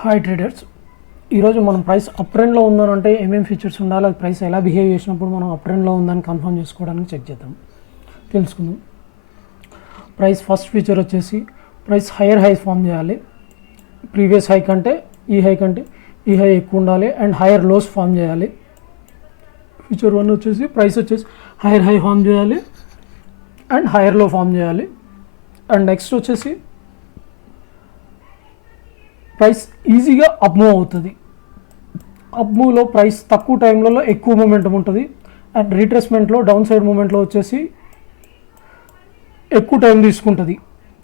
Hi traders, ఈరోజు మనం price up ట్రెండ్లో ఉందనంటే ఏమేమి ఫీచర్స్ ఉండాలి, అది ప్రైస్ ఎలా బిహేవ్ చేసినప్పుడు మనం అప్ ట్రెండ్లో ఉందని కన్ఫర్మ్ చేసుకోవడానికి చెక్ చేద్దాం, తెలుసుకుందాం. ప్రైస్ ఫస్ట్ ఫీచర్ వచ్చేసి ప్రైస్ హైయర్ హై ఫామ్ చేయాలి. ప్రీవియస్ హై కంటే ఈ హై ఎక్కువ ఉండాలి అండ్ హైయర్ లోస్ ఫామ్ చేయాలి. ఫీచర్ 1 వచ్చేసి ప్రైస్ వచ్చేసి హైయర్ హై ఫామ్ చేయాలి అండ్ హైయర్ లో ఫామ్ చేయాలి. అండ్ నెక్స్ట్ వచ్చేసి ప్రైస్ ఈజీగా అప్ మూవ్ అవుతుంది. అప్ మూవ్లో ప్రైస్ తక్కువ టైంలలో ఎక్కువ మూమెంటం ఉంటుంది అండ్ రీట్రేస్మెంట్లో డౌన్ సైడ్ మూమెంట్లో వచ్చేసి ఎక్కువ టైం తీసుకుంటుంది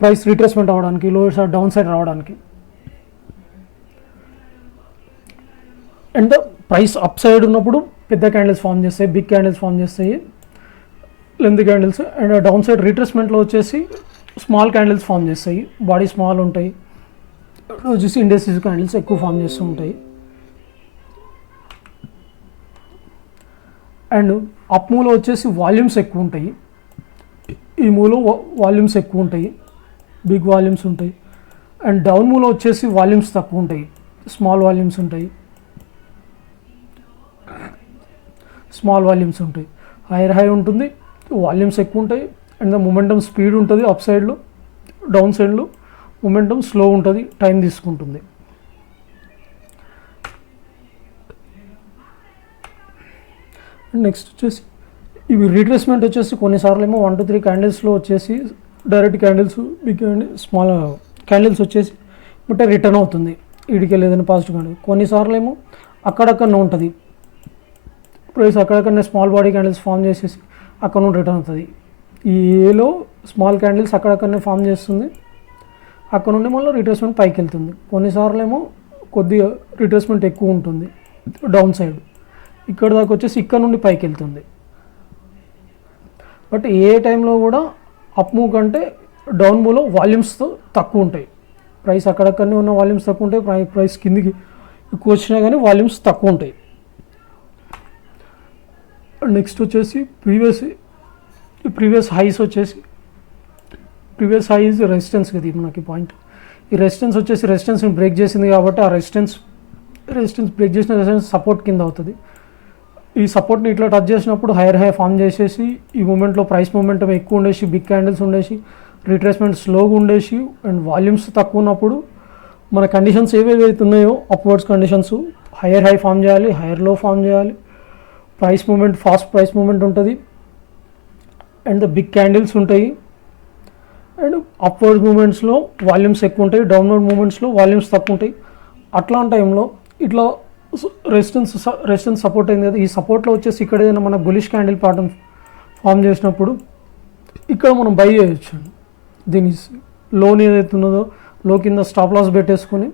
ప్రైస్ రీట్రేస్మెంట్ అవ్వడానికి, లోయర్ సైడ్ డౌన్ సైడ్ రావడానికి. అండ్ ప్రైస్ అప్ సైడ్ ఉన్నప్పుడు పెద్ద క్యాండిల్స్ ఫామ్ చేస్తాయి, బిగ్ క్యాండిల్స్ ఫామ్ చేస్తాయి, length candles. And down side రీట్రేస్మెంట్లో వచ్చేసి స్మాల్ క్యాండిల్స్ ఫామ్ చేస్తాయి, బాడీ స్మాల్ ఉంటాయి, వచ్చేసి ఇండస్ట్రీస్ క్యాండిల్స్ ఎక్కువ ఫామ్ చేస్తూ ఉంటాయి. అండ్ అప్ మూవ్లో వచ్చేసి వాల్యూమ్స్ ఎక్కువ ఉంటాయి, ఈ మూవ్లో వాల్యూమ్స్ ఎక్కువ ఉంటాయి, బిగ్ వాల్యూమ్స్ ఉంటాయి. అండ్ డౌన్ మూవ్లో వచ్చేసి వాల్యూమ్స్ తక్కువ ఉంటాయి, స్మాల్ వాల్యూమ్స్ ఉంటాయి. హైయర్ హై ఉంటుంది, వాల్యూమ్స్ ఎక్కువ ఉంటాయి అండ్ ద మొమెంటమ్ స్పీడ్ ఉంటుంది. అప్ సైడ్లో, డౌన్ సైడ్లో మొమెంటమ్ స్లో ఉంటుంది, టైం తీసుకుంటుంది. నెక్స్ట్ వచ్చేసి ఇవి రీట్రేస్మెంట్ వచ్చేసి కొన్నిసార్లు ఏమో 1 to 3 క్యాండిల్స్లో వచ్చేసి direct candles, big candle, small candles వచ్చేసి బట్ రిటర్న్ అవుతుంది వీడికి లేదని పాజిటివ్ క్యాండిల్. కొన్నిసార్లు ఏమో అక్కడక్కడనే ఉంటుంది ప్రైస్, అక్కడక్కడనే స్మాల్ బాడీ క్యాండిల్స్ ఫామ్ చేసేసి అక్కడ నుండి రిటర్న్ అవుతుంది. ఈ ఏలో స్మాల్ క్యాండిల్స్ అక్కడక్కడనే ఫామ్ చేస్తుంది, అక్కడ నుండి మళ్ళీ రిట్రేస్మెంట్ పైకి వెళ్తుంది. కొన్నిసార్లు ఏమో కొద్దిగా రిట్రేస్మెంట్ ఎక్కువ ఉంటుంది డౌన్ సైడ్, ఇక్కడ దాకా వచ్చేసి ఇక్కడ నుండి పైకి వెళ్తుంది. బట్ ఏ టైంలో కూడా అప్ మూవ్ కంటే డౌన్ మూవ్లో వాల్యూమ్స్ తక్కువ ఉంటాయి. ప్రైస్ అక్కడక్కడనే ఉన్న వాల్యూమ్స్ తక్కువ ఉంటాయి, ప్రైస్ కిందికి ఎక్కువ వచ్చినా కానీ వాల్యూమ్స్ తక్కువ ఉంటాయి. నెక్స్ట్ వచ్చేసి ప్రీవియస్ హైస్ వచ్చేసి ప్రీవియస్ హై ఈజ్ రెసిస్టెన్స్ కదా మనకి పాయింట్. ఈ రెసిస్టెన్స్ వచ్చేసి రెసిస్టెన్స్ని బ్రేక్ చేసింది కాబట్టి ఆ రెసిస్టెన్స్ బ్రేక్ చేసిన రెసిస్టెన్స్ సపోర్ట్ కింద అవుతుంది. ఈ సపోర్ట్ని ఇట్లా టచ్ చేసినప్పుడు హైయర్ హై ఫామ్ చేసేసి ఈ మూమెంట్లో ప్రైస్ మూమెంటం ఎక్కువ ఉండేసి, బిగ్ క్యాండిల్స్ ఉండేసి, రీట్రేస్మెంట్ స్లోగా ఉండేసి అండ్ వాల్యూమ్స్ తక్కువ ఉన్నప్పుడు మన కండిషన్స్ ఏవేవైతే ఉన్నాయో upwards conditions, higher high form చేయాలి, హైయర్ లో ఫామ్ చేయాలి, price movement, fast price movement ఉంటుంది అండ్ ద బిగ్ క్యాండిల్స్ ఉంటాయి. అండ్ అప్వర్డ్ మూమెంట్స్లో వాల్యూమ్స్ ఎక్కువ ఉంటాయి, డౌన్వర్డ్ మూమెంట్స్లో వాల్యూమ్స్ తక్కువ ఉంటాయి. అట్లాంటి టైంలో ఇట్లా రెసిస్టెన్స్ సపోర్ట్ అయింది కదా, ఈ సపోర్ట్లో వచ్చేసి ఇక్కడ ఏదైనా మన బులిష్ క్యాండిల్ ప్యాటర్న్ ఫామ్ చేసినప్పుడు ఇక్కడ మనం బై చేయొచ్చు. దీని లోన్ ఏదైతే ఉన్నదో లో కింద స్టాప్ లాస్ పెట్టేసుకొని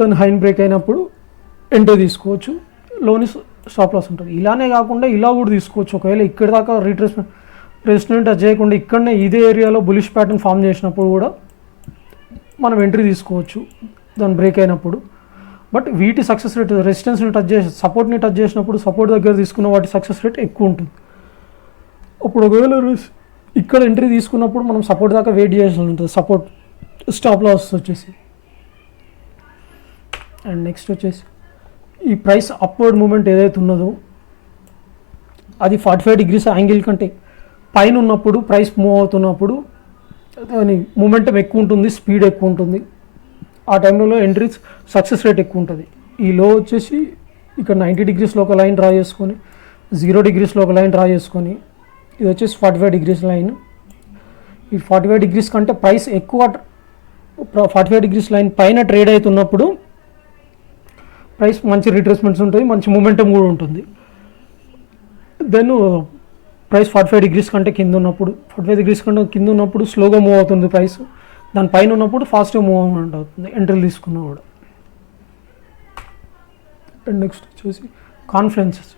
దాని హైన్ బ్రేక్ అయినప్పుడు ఎంట్రీ తీసుకోవచ్చు, లోని స్టాప్ లాస్ ఉంటుంది. ఇలానే కాకుండా ఇలా కూడా తీసుకోవచ్చు. ఒకవేళ ఇక్కడ దాకా రెసిస్టెంట్ టచ్ చేయకుండా ఇక్కడనే ఇదే ఏరియాలో బులిష్ ప్యాటర్న్ ఫామ్ చేసినప్పుడు కూడా మనం ఎంట్రీ తీసుకోవచ్చు దాని బ్రేక్ అయినప్పుడు. బట్ వీటి సక్సెస్ రేట్ రెసిస్టెన్స్ని టచ్ చేసి సపోర్ట్ని టచ్ చేసినప్పుడు సపోర్ట్ దగ్గర తీసుకున్న వాటి సక్సెస్ రేట్ ఎక్కువ ఉంటుంది. అప్పుడు ఒకవేళ ఇక్కడ ఎంట్రీ తీసుకున్నప్పుడు మనం సపోర్ట్ దాకా వెయిట్ చేయాల్సి ఉంటుంది, సపోర్ట్ స్టాప్ లాస్ వచ్చేసి. అండ్ నెక్స్ట్ వచ్చేసి ఈ ప్రైస్ అప్వర్డ్ మూమెంట్ ఏదైతే ఉన్నదో అది 45 degrees యాంగిల్ కంటే పైన ఉన్నప్పుడు, ప్రైస్ మూవ్ అవుతున్నప్పుడు దాని మూమెంటం ఎక్కువ ఉంటుంది, స్పీడ్ ఎక్కువ ఉంటుంది. ఆ టైంలో ఎంట్రీస్ సక్సెస్ రేట్ ఎక్కువ ఉంటుంది. ఈ లో వచ్చేసి ఇక్కడ 90 degreesలో ఒక లైన్ డ్రా చేసుకొని, 0 degreesలో ఒక లైన్ డ్రా చేసుకొని, ఇది వచ్చేసి 45 degrees లైన్. ఈ 45 degrees కంటే ప్రైస్ ఎక్కువ 45 degrees లైన్ పైన ట్రేడ్ అవుతున్నప్పుడు ప్రైస్ మంచి రిట్రేస్మెంట్స్ ఉంటాయి, మంచి మూమెంటం కూడా ఉంటుంది. దెన్ ప్రైస్ 45 degrees కంటే కింద ఉన్నప్పుడు, 45 degrees కంటే కింద ఉన్నప్పుడు స్లోగా మూవ్ అవుతుంది ప్రైస్, దాని పైన ఉన్నప్పుడు ఫాస్ట్గా మూవ్మెంట్ అవుతుంది ఎంట్రీలు తీసుకున్నా కూడా. అండ్ నెక్స్ట్ వచ్చేసి కాన్ఫరెన్సెస్.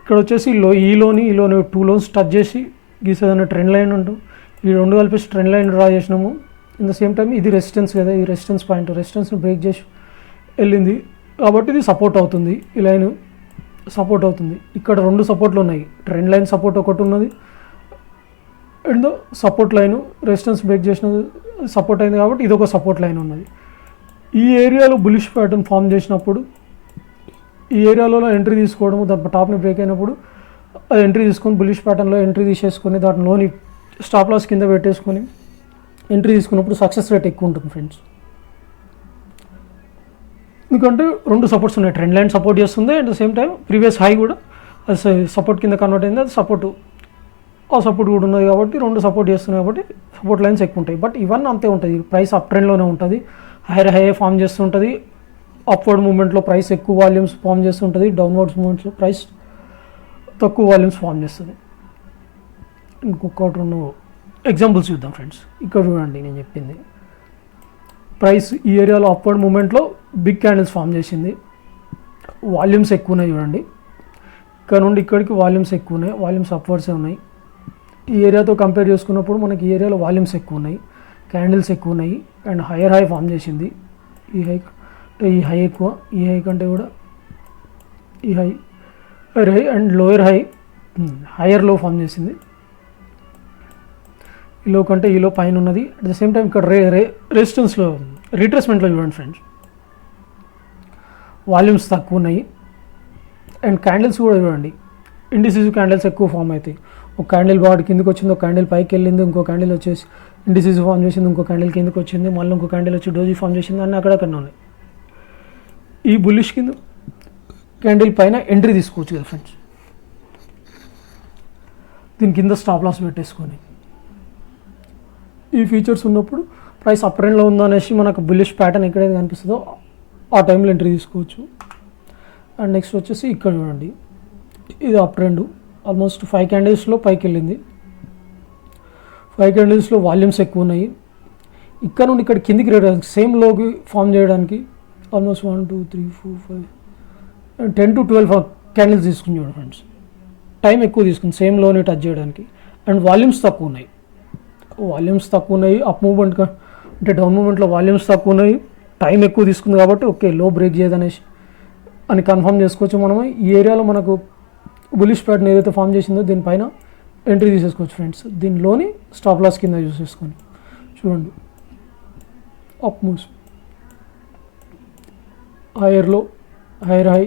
ఇక్కడ వచ్చేసి ఈ లోని 2 లోన్స్ టచ్ చేసి గీసేదన్న ట్రెండ్ లైన్ అంటూ ఈ రెండు కలిపేసి ట్రెండ్ లైన్ డ్రా చేసినాము. ఇన్ ద సేమ్ టైం ఇది రెసిస్టెన్స్ కదా, ఈ రెసిస్టెన్స్ పాయింట్, రెసిస్టెన్స్ని బ్రేక్ చేసి వెళ్ళింది కాబట్టి ఇది సపోర్ట్ అవుతుంది, ఈ లైన్ సపోర్ట్ అవుతుంది. ఇక్కడ 2 సపోర్ట్లు ఉన్నాయి, ట్రెండ్ లైన్ సపోర్ట్ ఒకటి ఉన్నది and support line resistance break చేసిన సపోర్ట్ అయింది కాబట్టి ఇది ఒక సపోర్ట్ లైన్ ఉన్నది. ఈ ఏరియాలో బులిష్ ప్యాటర్న్ ఫామ్ చేసినప్పుడు ఈ ఏరియాలో ఎంట్రీ తీసుకోవడము, దాని టాప్ని బ్రేక్ అయినప్పుడు అది ఎంట్రీ తీసుకొని బులిష్ ప్యాటర్న్లో ఎంట్రీ తీసేసుకొని దాంట్లోని స్టాప్ లాస్ కింద పెట్టేసుకొని ఎంట్రీ తీసుకున్నప్పుడు సక్సెస్ రేట్ ఎక్కువ ఉంటుంది ఫ్రెండ్స్. ఎందుకంటే రెండు సపోర్ట్స్ ఉన్నాయి, ట్రెండ్ లైన్ సపోర్ట్ చేస్తుంది at the same time previous high కూడా సపోర్ట్ కింద కన్వర్ట్ అయింది, అది సపోర్ట్ కూడా ఉన్నది కాబట్టి రెండు సపోర్ట్ చేస్తున్నాయి కాబట్టి సపోర్ట్ లైన్స్ ఎక్కువ ఉంటాయి. బట్ ఇవన్నీ అంతే ఉంటుంది, ప్రైస్ అప్ ట్రెండ్లోనే ఉంటుంది, హైయర్ హై ఫామ్ చేస్తుంటుంది, అప్వర్డ్ మూమెంట్లో ప్రైస్ ఎక్కువ వాల్యూమ్స్ ఫామ్ చేస్తుంటుంది, డౌన్వర్డ్స్ మూమెంట్స్లో ప్రైస్ తక్కువ వాల్యూమ్స్ ఫామ్ చేస్తుంది. ఇంకొకటి రెండు ఎగ్జాంపుల్స్ చూద్దాం ఫ్రెండ్స్. ఇక్కడ చూడండి నేను చెప్పింది, ప్రైస్ ఈ ఏరియాలో అప్వర్డ్ మూమెంట్లో బిగ్ క్యాండిల్స్ ఫామ్ చేసింది, వాల్యూమ్స్ ఎక్కువ ఉన్నాయి చూడండి, ఇక్కడ నుండి ఇక్కడికి వాల్యూమ్స్ ఎక్కువ ఉన్నాయి, వాల్యూమ్స్ అప్వర్డ్సే ఉన్నాయి. ఈ ఏరియాతో కంపేర్ చేసుకున్నప్పుడు మనకి ఈ ఏరియాలో వాల్యూమ్స్ ఎక్కువ ఉన్నాయి, క్యాండిల్స్ ఎక్కువ ఉన్నాయి అండ్ హైయర్ హై ఫామ్ చేసింది. ఈ హై అంటే ఈ హై ఎక్కువ, ఈ హై కంటే కూడా ఈ higher high and lower higher low form చేసింది. ఈ లో కంటే ఈ లో పైన ఉన్నది. అట్ ద సేమ్ టైం ఇక్కడ రెసిస్టెన్స్లో రీట్రేస్మెంట్లో చూడండి ఫ్రెండ్స్, వాల్యూమ్స్ తక్కువ ఉన్నాయి అండ్ క్యాండిల్స్ కూడా చూడండి, ఇండిసిసివ్ క్యాండిల్స్ ఎక్కువ ఫామ్ అవుతాయి. ఒక క్యాండిల్ బాడీ కిందకి వచ్చింది, ఒక క్యాండిల్ పైకి వెళ్ళింది, ఇంకో క్యాండిల్ వచ్చేసి ఇండిసిసివ్ ఫామ్ చేసింది, ఇంకో క్యాండిల్ కిందకి వచ్చింది, మళ్ళీ ఇంకో క్యాండిల్ వచ్చి డోజీ ఫామ్ చేసింది, అన్నీ అక్కడక్కడ ఉన్నాయి. ఈ బుల్లిష్ కింద క్యాండిల్ పైన ఎంట్రీ తీసుకోవచ్చు కదా ఫ్రెండ్స్, దీని కింద స్టాప్ లాస్ పెట్టేసుకొని. ఈ ఫీచర్స్ ఉన్నప్పుడు ప్రైస్ అప్ ట్రెండ్లో ఉందో అనేసి మనకు బుల్లిష్ ప్యాటర్న్ ఎక్కడైతే కనిపిస్తుందో ఆ టైంలో ఎంట్రీ తీసుకోవచ్చు. అండ్ నెక్స్ట్ వచ్చేసి ఇక్కడ చూడండి, ఇది అప్ ట్రెండ్ ఆల్మోస్ట్ 5 క్యాండిల్స్లో పైకి వెళ్ళింది, 5 క్యాండిల్స్లో వాల్యూమ్స్ ఎక్కువ ఉన్నాయి. ఇక్కడ నుండి ఇక్కడ కిందికి రేయడానికి సేమ్ లోకి ఫామ్ చేయడానికి ఆల్మోస్ట్ 1 2 3 4 5 10 to 12 క్యాండిల్స్ తీసుకుని చూడండి ఫ్రెండ్స్, టైం ఎక్కువ తీసుకుంది సేమ్ లోని టచ్ చేయడానికి. అండ్ వాల్యూమ్స్ తక్కువ ఉన్నాయి, అప్ మూవ్మెంట్ అంటే డౌన్ మూవ్మెంట్లో వాల్యూమ్స్ తక్కువ ఉన్నాయి, టైం ఎక్కువ తీసుకుంది కాబట్టి ఓకే లో బ్రేక్ చేయదనేసి అని కన్ఫర్మ్ చేసుకోవచ్చు. మనము ఈ ఏరియాలో మనకు బులిష్ ప్యాటర్న్ ఏదైతే ఫామ్ చేసిందో దీనిపైన ఎంట్రీ తీసేసుకోవచ్చు ఫ్రెండ్స్, దీనిలోని స్టాప్ లాస్ కింద యూస్ చేసుకొని. చూడండి up moves, higher high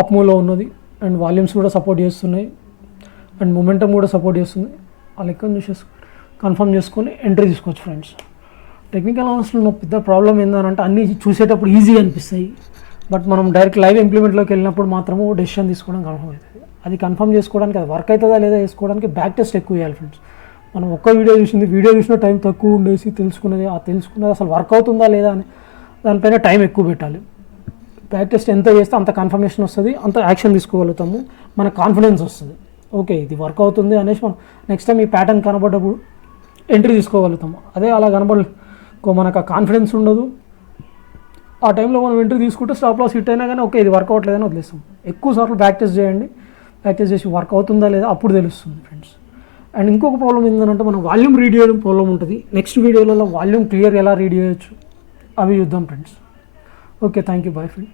up మూవ్లో ఉన్నది అండ్ వాల్యూమ్స్ కూడా సపోర్ట్ చేస్తున్నాయి అండ్ మొమెంటమ్ కూడా సపోర్ట్ చేస్తుంది. ఆ లెక్కను చూసేసి కన్ఫర్మ్ చేసుకొని ఎంట్రీ తీసుకోవచ్చు ఫ్రెండ్స్. టెక్నికల్ అనాలిసిస్లో ఉన్న పెద్ద ప్రాబ్లం ఏంటంటే అన్నీ చూసేటప్పుడు ఈజీగా అనిపిస్తాయి, బట్ మనం డైరెక్ట్ లైవ్ ఇంప్లిమెంట్లోకి వెళ్ళినప్పుడు మాత్రము డెసిషన్ తీసుకోవడం కన్ఫర్మ్ అవుతుంది. అది కన్ఫర్మ్ చేసుకోవడానికి, అది వర్క్ అవుతుందా లేదా వేసుకోవడానికి బ్యాక్ టెస్ట్ ఎక్కువ చేయాలి ఫ్రెండ్స్. మనం ఒక్క వీడియో చూసిన టైం తక్కువ ఉండేసి తెలుసుకున్నది అసలు వర్క్ అవుతుందా లేదా అని దానిపైన టైం ఎక్కువ పెట్టాలి. బ్యాక్ టెస్ట్ ఎంత చేస్తే అంత కన్ఫర్మేషన్ వస్తుంది, అంత యాక్షన్ తీసుకోగలుగుతాము, మన కాన్ఫిడెన్స్ వస్తుంది. ఓకే ఇది వర్క్ అవుతుంది అనేసి మనం నెక్స్ట్ టైం ఈ ప్యాటర్న్ కనబడ్డప్పుడు ఎంట్రీ తీసుకోగలుగుతాము. అదే అలా మనకు ఆ కాన్ఫిడెన్స్ ఉండదు, ఆ టైంలో మనం ఎంట్రీ తీసుకుంటే స్టాప్ లాస్ హిట్ అయినా కానీ ఓకే ఇది వర్క్ అవ్వట్లేదని వదిలేస్తాం. ఎక్కువ సార్లు బ్యాక్ టెస్ట్ చేయండి, బ్యాక్ టెస్ట్ చేసి వర్క్ అవుతుందా లేదా అప్పుడు తెలుస్తుంది ఫ్రెండ్స్. అండ్ ఇంకొక ప్రాబ్లం ఏంటంటే మనం వాల్యూమ్ రీడ్ చేయడం ప్రాబ్లం ఉంటుంది. నెక్స్ట్ వీడియోలలో వాల్యూమ్ క్లియర్ ఎలా రీడ్ చేయొచ్చు అవి చూద్దాం friends. Okay thank you, boy friend.